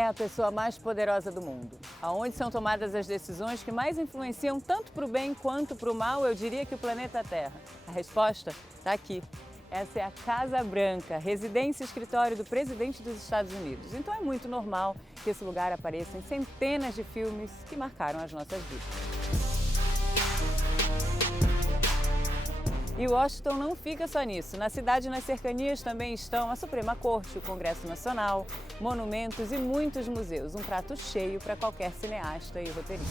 é a pessoa mais poderosa do mundo? Aonde são tomadas as decisões que mais influenciam tanto para o bem quanto para o mal, eu diria que o planeta Terra? A resposta está aqui. Essa é a Casa Branca, residência e escritório do presidente dos Estados Unidos. Então é muito normal que esse lugar apareça em centenas de filmes que marcaram as nossas vidas. E Washington não fica só nisso. Na cidade e nas cercanias também estão a Suprema Corte, o Congresso Nacional, monumentos e muitos museus. Um prato cheio para qualquer cineasta e roteirista.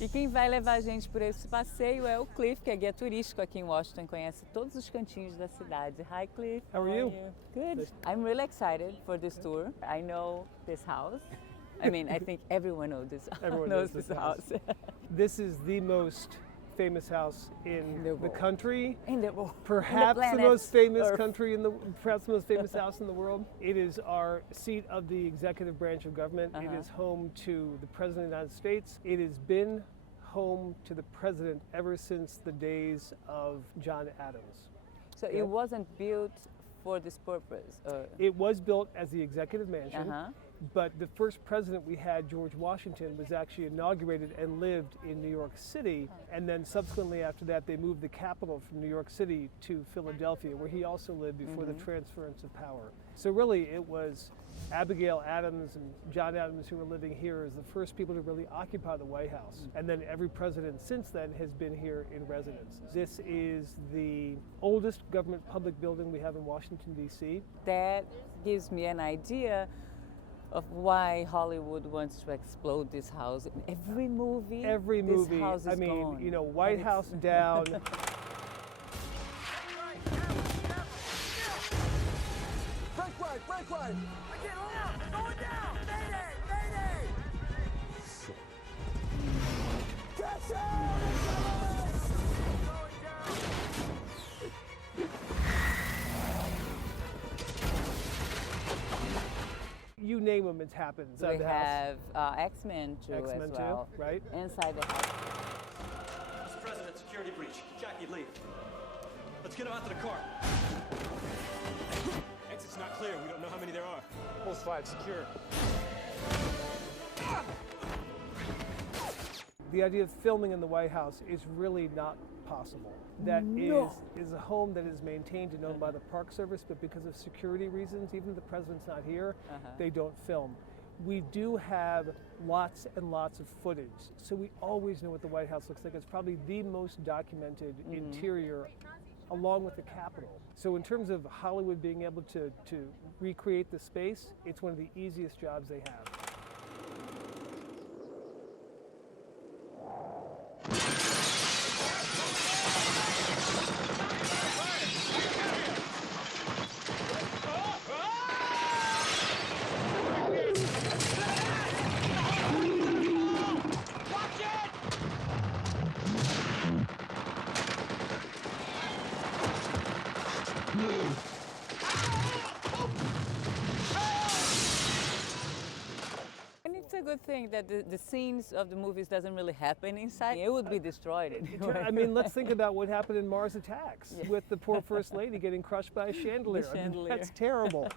E quem vai levar a gente por esse passeio é o Cliff, que é guia turístico aqui em Washington, conhece todos os cantinhos da cidade. Hi, Cliff. How are you? Good. I'm really excited for this tour. I know this house. I mean, I think everyone knows this house. This is the most famous house in the country. In the world. Perhaps the most famous country perhaps the most famous house in the world. It is our seat of the executive branch of government. It is home to the President of the United States. It has been home to the President ever since the days of John Adams. So it wasn't built for this purpose? It was built as the executive mansion. But the first president we had, George Washington, was actually inaugurated and lived in New York City. And then subsequently after that, they moved the capital from New York City to Philadelphia, where he also lived before the transference of power. So really, it was Abigail Adams and John Adams who were living here as the first people to really occupy the White House. And then every president since then has been here in residence. This is the oldest government public building we have in Washington, D.C. That gives me an idea of why Hollywood wants to explode this house. In every movie, this house is I mean, gone. you know, White House down. Break right. I can't hold on. Going down. Mayday. Catch out. You name them, it's happened inside the house. We have X-Men too X-Men as well. too, right? Inside the house. Mr. President, security breach. Jackie, leave. Let's get him out to the car. Exit's not clear. We don't know how many there are. Post 5 secure. The idea of filming in the White House is really not possible. That is a home that is maintained and owned by the Park Service, but because of security reasons, even if the president's not here, they don't film. We do have lots and lots of footage, so we always know what the White House looks like. It's probably the most documented interior along with the Capitol. So in terms of Hollywood being able to recreate the space, it's one of the easiest jobs they have. And it's a good thing that the scenes of the movies doesn't really happen inside. It would be destroyed anyway. I mean, let's think about what happened in Mars Attacks with the poor First Lady getting crushed by a chandelier. The chandelier. I mean, that's terrible.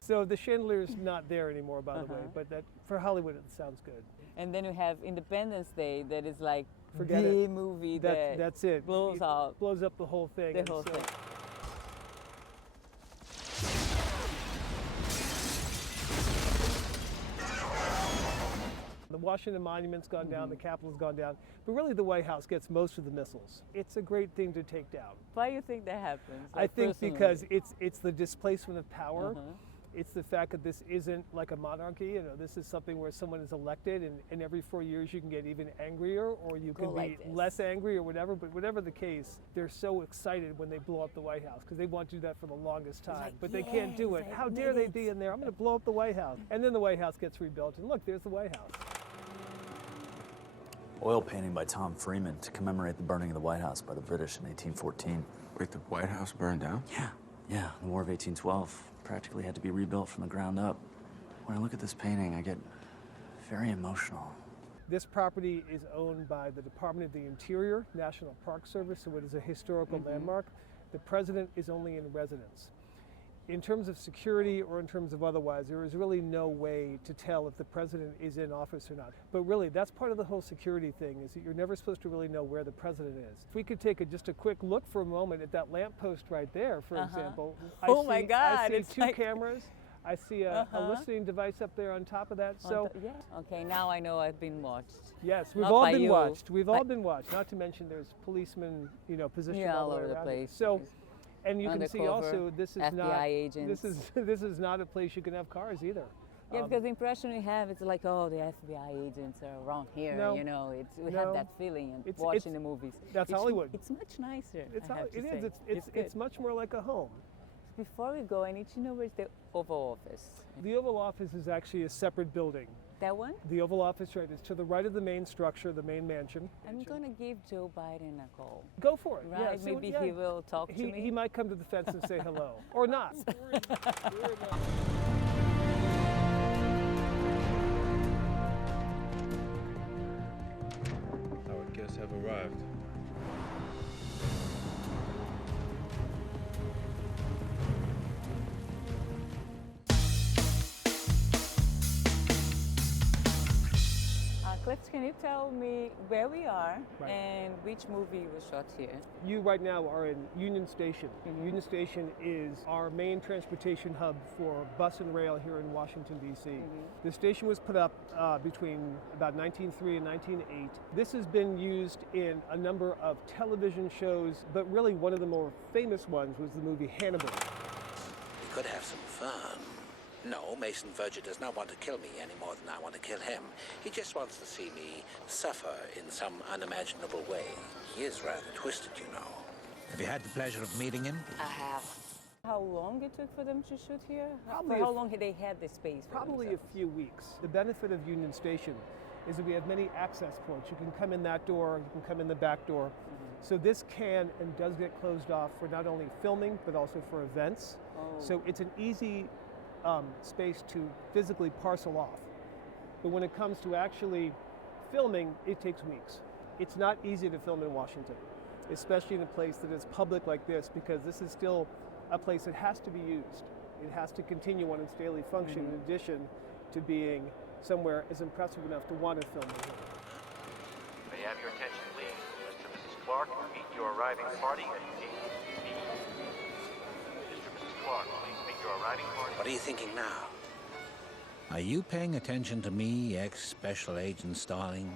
So the chandelier's not there anymore, by the way, but that for Hollywood it sounds good. And then you have Independence Day, that is like Forget the it. movie That's it. blows up. Blows up the whole thing. The whole thing. The Washington Monument's gone down, the Capitol's gone down, but really the White House gets most of the missiles. It's a great thing to take down. Why do you think that happens? I think because it's the displacement of power. It's the fact that this isn't like a monarchy. You know, this is something where someone is elected, and every 4 years you can get even angrier, or you can be less angry, or whatever. But whatever the case, they're so excited when they blow up the White House because they want to do that for the longest time, but they can't do it. How dare they be in there? I'm going to blow up the White House, and then the White House gets rebuilt, and look, there's the White House. Oil painting by Tom Freeman to commemorate the burning of the White House by the British in 1814. Wait, the White House burned down? Yeah, the War of 1812 practically had to be rebuilt from the ground up. When I look at this painting, I get very emotional. This property is owned by the Department of the Interior, National Park Service, so it is a historical landmark. The president is only in residence. In terms of security or in terms of otherwise, there is really no way to tell if the president is in office or not. But really, that's part of the whole security thing, is that you're never supposed to really know where the president is. If we could take just a quick look for a moment at that lamppost right there, for example. My God, I see it's two like... cameras. I see a listening device up there on top of that. So, yeah. Okay, now I know I've been watched. yes, we've Not all by been you, watched. We've all but- been watched. Not to mention there's policemen, positioned Yeah, all the way over the around place. it. So, and you can see Undercover, also this is FBI not agents. this is not a place you can have cars either. Yeah, because the impression we have, it's like, oh, the FBI agents are around here, No. We have that feeling and It's- watching the movies. that's It's- Hollywood. It's much nicer, It's I have to say. It's good. much more like a home. Before we go, I need to know where's the Oval Office. The Oval Office is actually a separate building. That one? The Oval Office, right, is to the right of the main structure, the main mansion. I'm going to give Joe Biden a call. Go for it. Right? Yeah, see what- Maybe yeah. he will talk to me. He might come to the fence and say hello, or not. Our guests have arrived. Cliff, can you tell me where we are Right. and which movie was shot here? You right now are in Union Station. Union Station is our main transportation hub for bus and rail here in Washington, D.C. The station was put up between about 1903 and 1908. This has been used in a number of television shows, but really one of the more famous ones was the movie Hannibal. We could have some fun. No, Mason Verger does not want to kill me any more than I want to kill him. He just wants to see me suffer in some unimaginable way. He is rather twisted, you know. Have you had the pleasure of meeting him? I have. How long it took for them to shoot here? Probably For how long had they had this space for Probably themselves? a few weeks. The benefit of Union Station is that we have many access points. You can come in that door, you can come in the back door. So this can and does get closed off for not only filming, but also for events. So it's an easy space to physically parcel off. But when it comes to actually filming, it takes weeks. It's not easy to film in Washington, especially in a place that is public like this, because this is still a place that has to be used. It has to continue on its daily function in addition to being somewhere as impressive enough to want to film in here. May I have your attention, please? Mr. and Mrs. Clark, meet your arriving party at gate B. Mr. and Mrs. Clark, please meet your arriving party. What are you thinking now? Are you paying attention to me, ex-Special Agent Starling?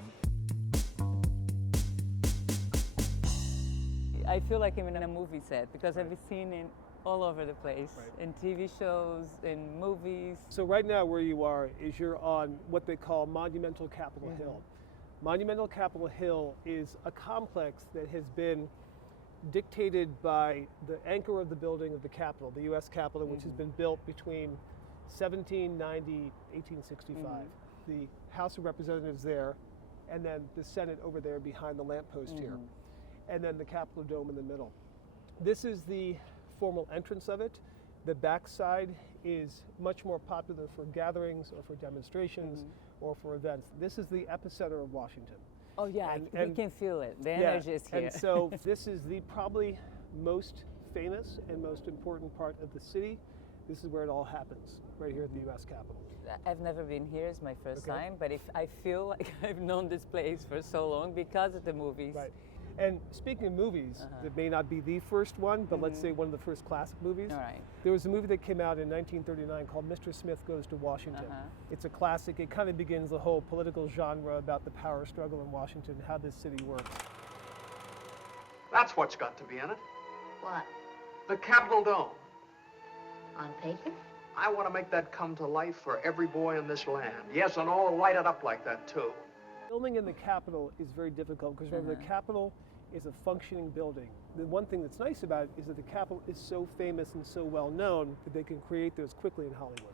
I feel like I'm in a movie set because I've seen it all over the place, in TV shows, in movies. So right now where you are is you're on what they call Monumental Capitol Hill. Monumental Capitol Hill is a complex that has been dictated by the anchor of the building of the Capitol, the U.S. Capitol, which has been built between 1790, 1865. The House of Representatives there, and then the Senate over there behind the lamppost here, and then the Capitol Dome in the middle. This is the formal entrance of it. The backside is much more popular for gatherings or for demonstrations or for events. This is the epicenter of Washington. Oh yeah, And- we can feel it. The Yeah, energy is here. and so this is the probably most famous and most important part of the city. This is where it all happens, right here at the U.S. Capitol. I've never been here, it's my first Okay. time, but if I feel like I've known this place for so long because of the movies. Right. And speaking of movies, it may not be the first one, but let's say one of the first classic movies. All right. There was a movie that came out in 1939 called Mr. Smith Goes to Washington. It's a classic. It kind of begins the whole political genre about the power struggle in Washington, how this city works. That's what's got to be in it. What? The Capitol Dome. On paper? I want to make that come to life for every boy in this land. Yes, and all light it up like that, too. Filming in the Capitol is very difficult because remember, the Capitol is a functioning building. The one thing that's nice about it is that the Capitol is so famous and so well known that they can create those quickly in Hollywood.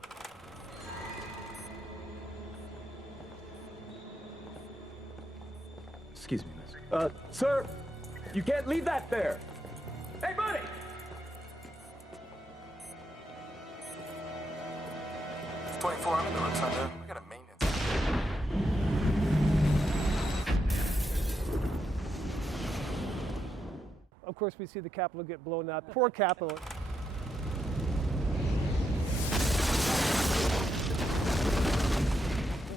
Excuse me, miss. Sir, you can't leave that there. Hey, buddy! I'm in the maintenance on that. We got a maintenance. Of course, we see the Capitol get blown up. Poor Capitol.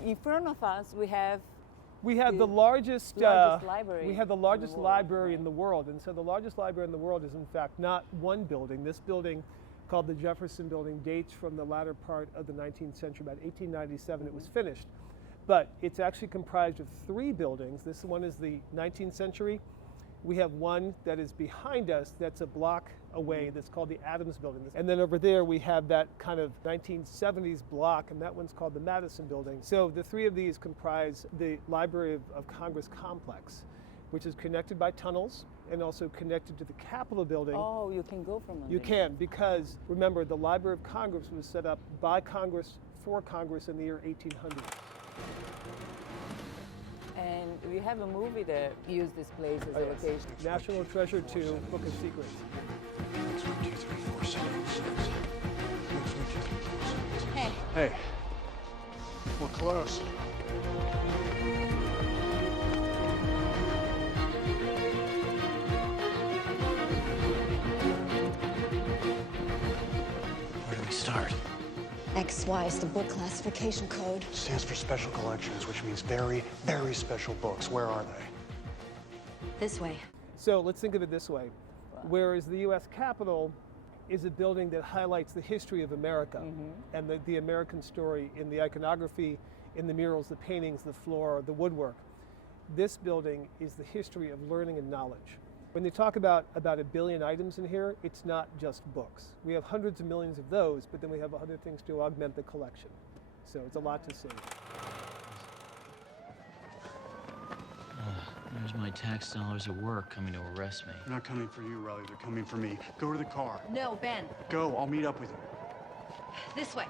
In front of us, we have the largest library. We have the largest library in the world, and so the largest library in the world is in fact not one building. This building, called the Jefferson Building, dates from the latter part of the 19th century. About 1897, it was finished, but it's actually comprised of 3 buildings. This one is the 19th century. We have one that is behind us that's a block away that's called the Adams Building. And then over there we have that kind of 1970s block, and that one's called the Madison Building. So the 3 of these comprise the Library of Congress complex, which is connected by tunnels and also connected to the Capitol Building. Oh, you can go from under. You can, because remember, the Library of Congress was set up by Congress for Congress in the year 1800. And we have a movie that used this place as a location. National Treasure 2, Book of Secrets. 1, 2, 3, 4, 7, 6. Hey. Hey. We're close. Where do we start? XY is the book classification code. Stands for special collections, which means very, very special books. Where are they? This way. So let's think of it this way. Whereas the U.S. Capitol is a building that highlights the history of America and the American story in the iconography, in the murals, the paintings, the floor, the woodwork. This building is the history of learning and knowledge. When they talk about 1 billion items in here, it's not just books. We have hundreds of millions of those, but then we have other things to augment the collection. So it's a lot to see. There's my tax dollars at work coming to arrest me. They're not coming for you, Riley. They're coming for me. Go to the car. No, Ben. Go. I'll meet up with you. This way.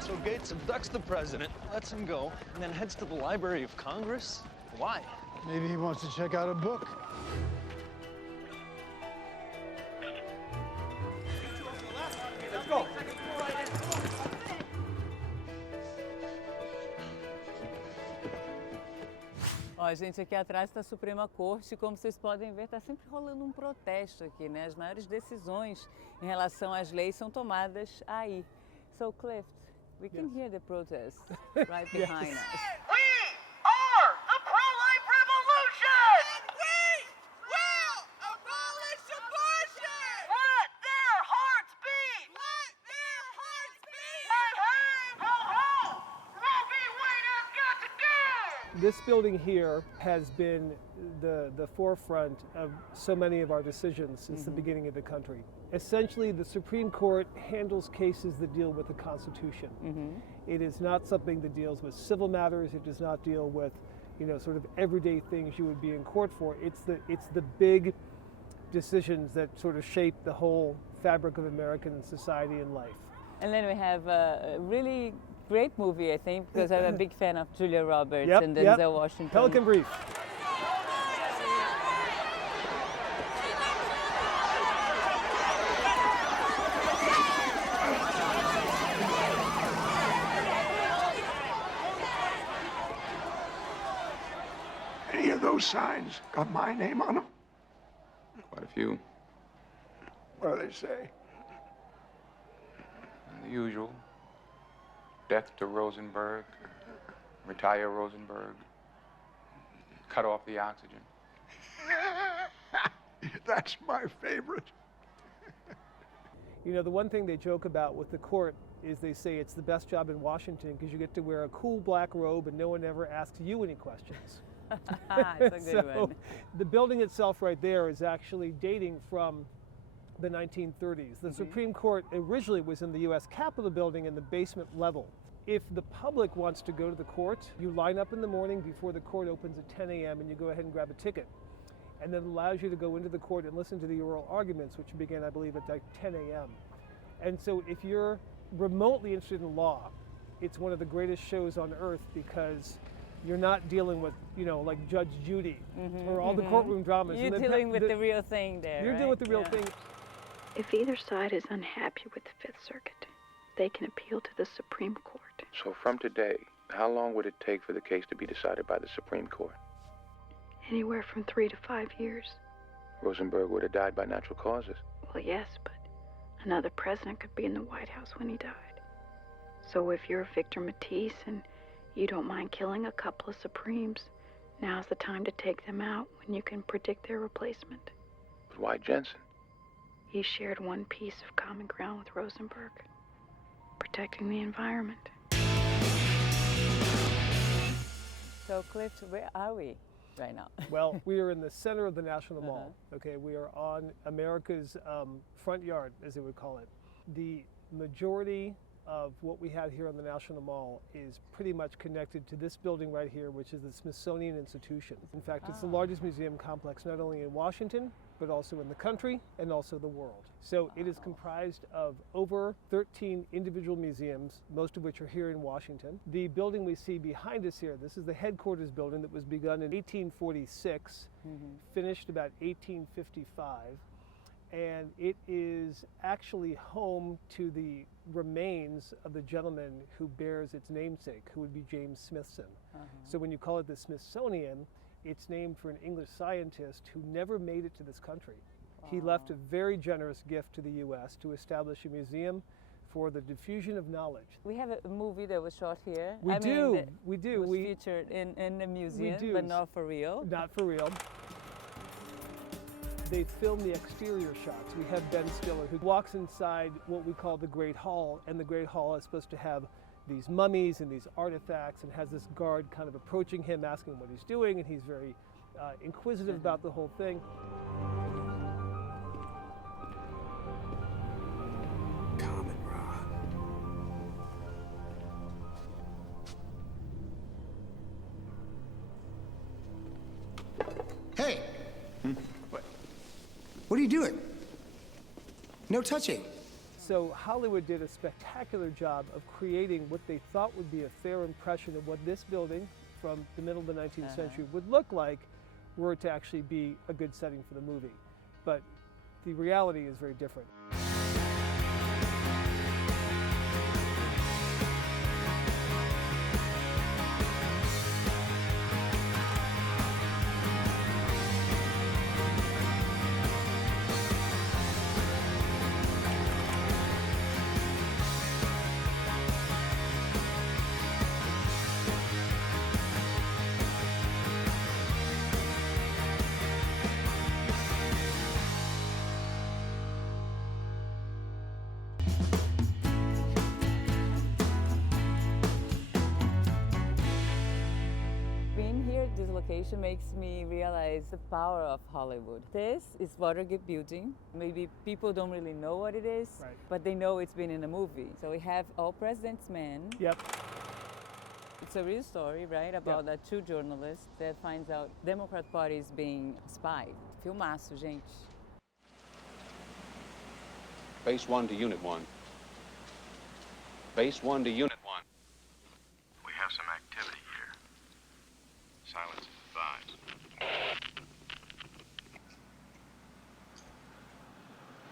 So Gates abducts the president, lets him go, and then heads to the Library of Congress? Why? Maybe he wants to check out a book. Let's go. Ó, gente, aqui atrás está a Suprema Corte. Como vocês podem ver, está sempre rolando um protesto aqui, né? As maiores decisões em relação às leis são tomadas aí. So, Clift, we can hear the protest right behind us. We are the pro-life revolution! And we will abolish abortion! Let their hearts beat! Let their hearts beat! Hey, hey, ho, ho! Roe v. Wade has got to go! This building here has been the forefront of so many of our decisions since the beginning of the country. Essentially, the Supreme Court handles cases that deal with the Constitution. It is not something that deals with civil matters. It does not deal with, sort of everyday things you would be in court for. It's the big decisions that sort of shape the whole fabric of American society and life. And then we have a really great movie, I think, because I'm a big fan of Julia Roberts and Denzel Washington. Pelican Brief. Any of those signs got my name on them? Quite a few. What do they say? The usual. Death to Rosenberg. Retire Rosenberg. Cut off the oxygen. That's my favorite. The one thing they joke about with the court is they say it's the best job in Washington because you get to wear a cool black robe and no one ever asks you any questions. It's a good one. The building itself right there is actually dating from the 1930s. The Supreme Court originally was in the U.S. Capitol building in the basement level. If the public wants to go to the court, you line up in the morning before the court opens at 10 a.m. and you go ahead and grab a ticket. And that allows you to go into the court and listen to the oral arguments, which begin, I believe, at like 10 a.m. And so if you're remotely interested in law, it's one of the greatest shows on earth because You're not dealing with, you know, like Judge Judy or all the courtroom dramas. You're dealing with the real thing there. You're dealing with the real thing. If either side is unhappy with the Fifth Circuit, they can appeal to the Supreme Court. So from today, how long would it take for the case to be decided by the Supreme Court? Anywhere from 3 to 5 years. Rosenberg would have died by natural causes. Well, yes, but another president could be in the White House when he died. So if you're Victor Matisse and you don't mind killing a couple of Supremes, now's the time to take them out when you can predict their replacement. But why Jensen? He shared one piece of common ground with Rosenberg, protecting the environment. So, Cliff, where are we right now? Well, we are in the center of the National Mall. Okay, we are on America's front yard, as they would call it. The majority of what we have here on the National Mall is pretty much connected to this building right here, which is the Smithsonian Institution. In fact, it's the largest museum complex not only in Washington, but also in the country and also the world. So it is comprised of over 13 individual museums, most of which are here in Washington. The building we see behind us here, this is the headquarters building that was begun in 1846, finished about 1855. And it is actually home to the remains of the gentleman who bears its namesake, who would be James Smithson. So when you call it the Smithsonian, it's named for an English scientist who never made it to this country. He left a very generous gift to the U.S. to establish a museum for the diffusion of knowledge. We have a movie that was shot here. We do. It was featured in the museum, but not for real. Not for real. They film the exterior shots. We have Ben Stiller, who walks inside what we call the Great Hall, and the Great Hall is supposed to have these mummies and these artifacts, and has this guard kind of approaching him, asking what he's doing, and he's very inquisitive about the whole thing. Common Ra. Hey! What are you doing? No touching. So Hollywood did a spectacular job of creating what they thought would be a fair impression of what this building from the middle of the 19th century would look like were it to actually be a good setting for the movie. But the reality is very different. This location makes me realize the power of Hollywood. This is Watergate building. Maybe people don't really know what it is, but they know it's been in a movie. So we have All President's Men. Yep. It's a real story, right? About the two journalists that finds out Democrat Party is being spied. Filmaço, gente. Base 1 to Unit 1. Base 1 to Unit 1. We have some activity here. Silence advised.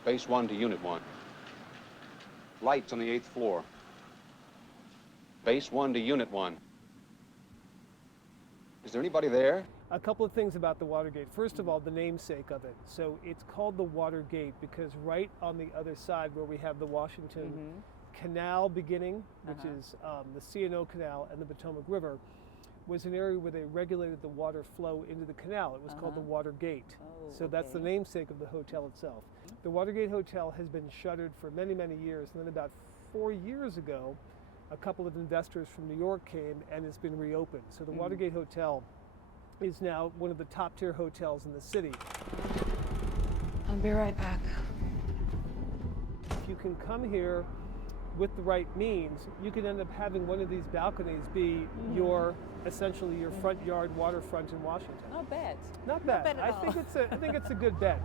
Base 1 to Unit 1. Lights on the 8th floor. Base 1 to Unit 1. Is there anybody there? A couple of things about the Watergate. First of all, the namesake of it. So it's called the Watergate because right on the other side where we have the Washington Canal beginning, which is the C&O Canal and the Potomac River, was an area where they regulated the water flow into the canal. It was called the Watergate. So that's the namesake of the hotel itself. The Watergate Hotel has been shuttered for many, many years. And then about 4 years ago, a couple of investors from New York came and it's been reopened. So the Watergate Hotel is now one of the top tier hotels in the city. I'll be right back. If you can come here with the right means, you could end up having one of these balconies be your, essentially your front yard waterfront in Washington. Not bad. Not bad. Not bad at all. I think it's a good bet.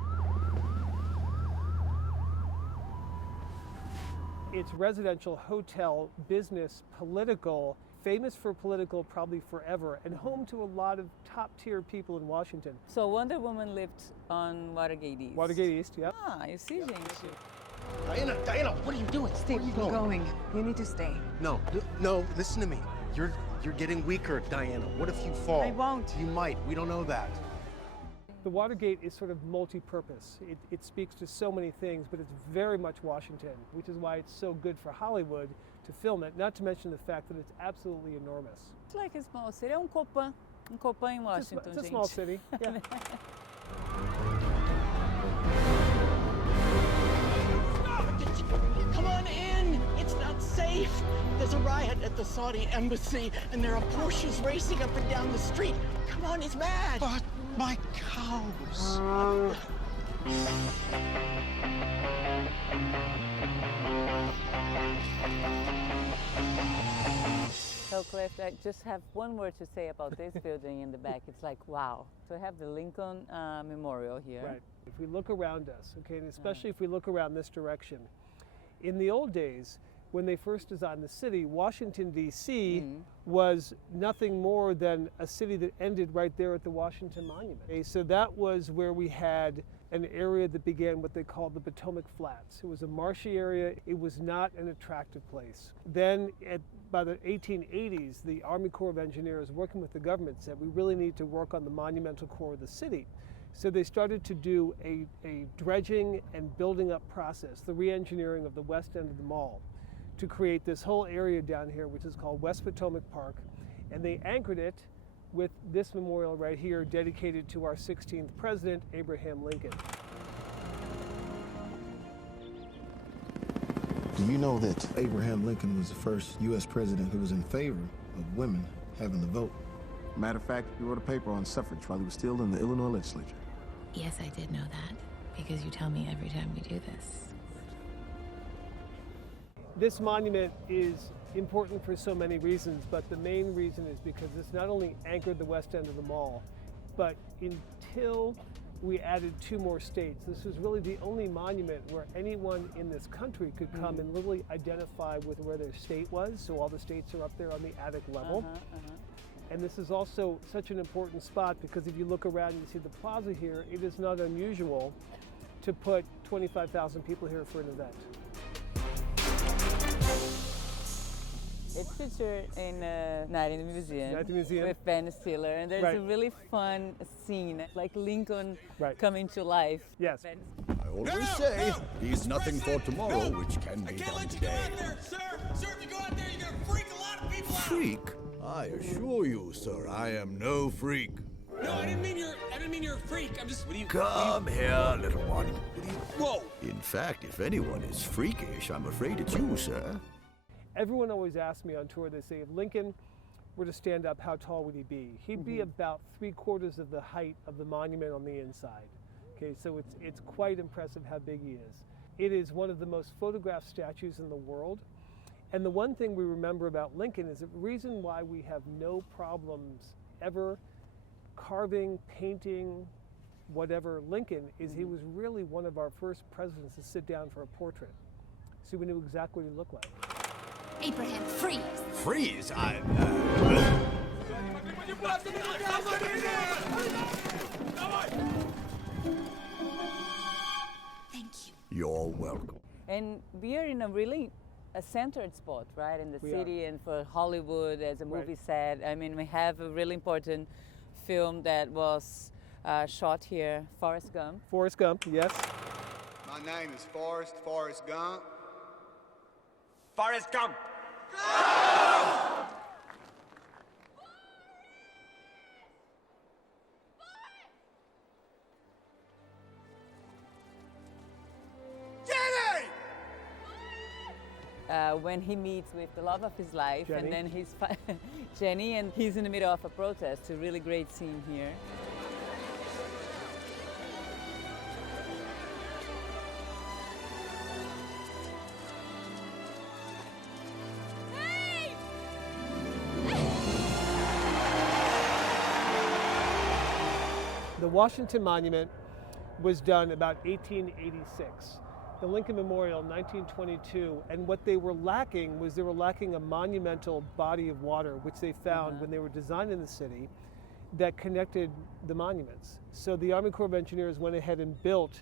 It's residential, hotel, business, political. famous for political probably forever, and home to a lot of top-tier people in Washington. So Wonder Woman lived on Watergate East. Watergate East, yeah. Ah, you see, gente. Diana, what are you doing? Steve, we're going. You need to stay. No, listen to me. You're getting weaker, Diana. What if you fall? I won't. You might. We don't know that. The Watergate is sort of multi-purpose. It speaks to so many things, but it's very much Washington, which is why it's so good for Hollywood to film it, not to mention the fact that it's absolutely enormous. It's like a small city. É Copan em Washington, It's a small city, yeah. Come on in! It's not safe! There's a riot at the Saudi embassy, and there are Porsches racing up and down the street. Come on, he's mad! But my cows! So Cliff, I just have one word to say about this building in the back. It's like, wow. So I have the Lincoln Memorial here. Right. If we look around us, okay, and especially if we look around this direction, in the old days, when they first designed the city, Washington, D.C. was nothing more than a city that ended right there at the Washington Monument. Okay, so that was where we had an area that began what they called the Potomac Flats. It was a marshy area. It was not an attractive place. Then by the 1880s, the Army Corps of Engineers, working with the government, said we really need to work on the monumental core of the city. So they started to do a dredging and building up process, the re-engineering of the west end of the mall, to create this whole area down here, which is called West Potomac Park. And they anchored it with this memorial right here, dedicated to our 16th president, Abraham Lincoln. Do you know that Abraham Lincoln was the first U.S. president who was in favor of women having the vote? Matter of fact, he wrote a paper on suffrage while he was still in the Illinois legislature. Yes, I did know that, because you tell me every time we do this. This monument is important for so many reasons, but the main reason is because it's not only anchored the west end of the mall, but until we added 2 more states, this was really the only monument where anyone in this country could come and literally identify with where their state was. So all the states are up there on the attic level. And this is also such an important spot because if you look around and you see the plaza here, it is not unusual to put 25,000 people here for an event. It's featured in Night in the Museum, Night in the Museum with Ben Stiller, and there's a really fun scene, like Lincoln coming to life. Yes. I always say, leave nothing for tomorrow which can be done today. Sir, if you go out there, you're gonna freak a lot of people out. Freak? I assure you, sir, I am no freak. No, I didn't mean you're a freak. I'm just. Come here, little one. Whoa! In fact, if anyone is freakish, I'm afraid it's you, sir. Everyone always asks me on tour, they say, if Lincoln were to stand up, how tall would he be? He'd be about 3/4 of the height of the monument on the inside. Okay, so it's quite impressive how big he is. It is one of the most photographed statues in the world. And the one thing we remember about Lincoln is the reason why we have no problems ever carving, painting, whatever Lincoln is he was really one of our first presidents to sit down for a portrait. So we knew exactly what he looked like. Abraham, freeze! Freeze? Thank you. You're welcome. And we are in a centered spot, right, in the city and for Hollywood as a movie set. I mean, we have a really important film that was shot here, Forrest Gump. Forrest Gump, yes. My name is Forrest Gump. Forrest Gump! When he meets with the love of his life, Jenny. and then he's Jenny, and he's in the middle of a protest. A really great scene here. The Washington Monument was done about 1886. the Lincoln Memorial, 1922, and what they were lacking a monumental body of water, which they found when they were designing the city, that connected the monuments. So the Army Corps of Engineers went ahead and built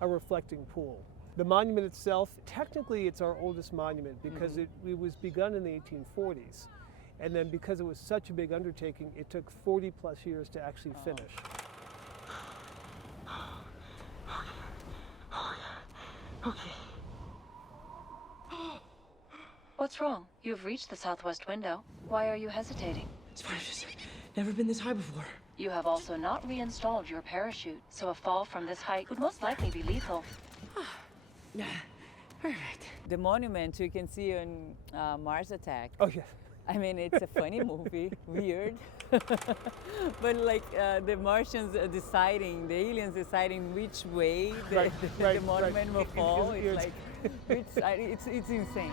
a reflecting pool. The monument itself, technically it's our oldest monument because it was begun in the 1840s. And then because it was such a big undertaking, it took 40 plus years to actually finish. Okay. What's wrong? You've reached the southwest window. Why are you hesitating? It's fine, I've just never been this high before. You have also not reinstalled your parachute, so a fall from this height would most likely be lethal. Yeah, perfect. The monument you can see on Mars Attack. Oh, yes. I mean, it's a funny movie, weird, but like the Martians deciding, the aliens deciding which way the monument will fall. It's like, it's insane.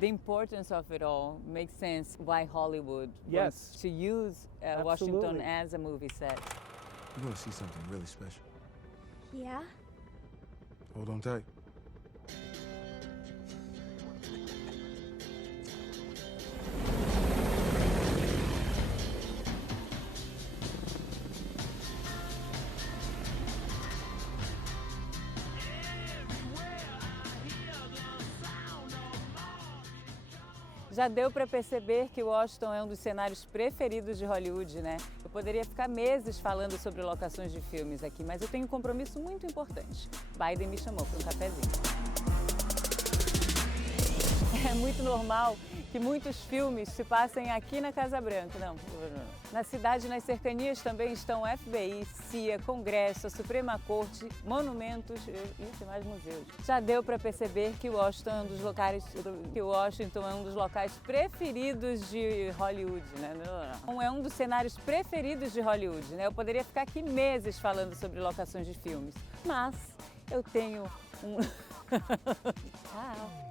The importance of it all makes sense why Hollywood wants to use Washington as a movie set. You want to see something really special? Yeah? Hold on tight. Já deu para perceber que Washington é um dos cenários preferidos de Hollywood, né? Eu poderia ficar meses falando sobre locações de filmes aqui, mas eu tenho um compromisso muito importante. Biden me chamou para um cafezinho. É muito normal que muitos filmes se passem aqui na Casa Branca. Não. Na cidade e nas cercanias também estão FBI, CIA, Congresso, a Suprema Corte, monumentos e mais museus. Já deu para perceber que Washington é um dos locais preferidos de Hollywood, né? Não. É um dos cenários preferidos de Hollywood, né? Eu poderia ficar aqui meses falando sobre locações de filmes, mas eu tenho um... Tchau.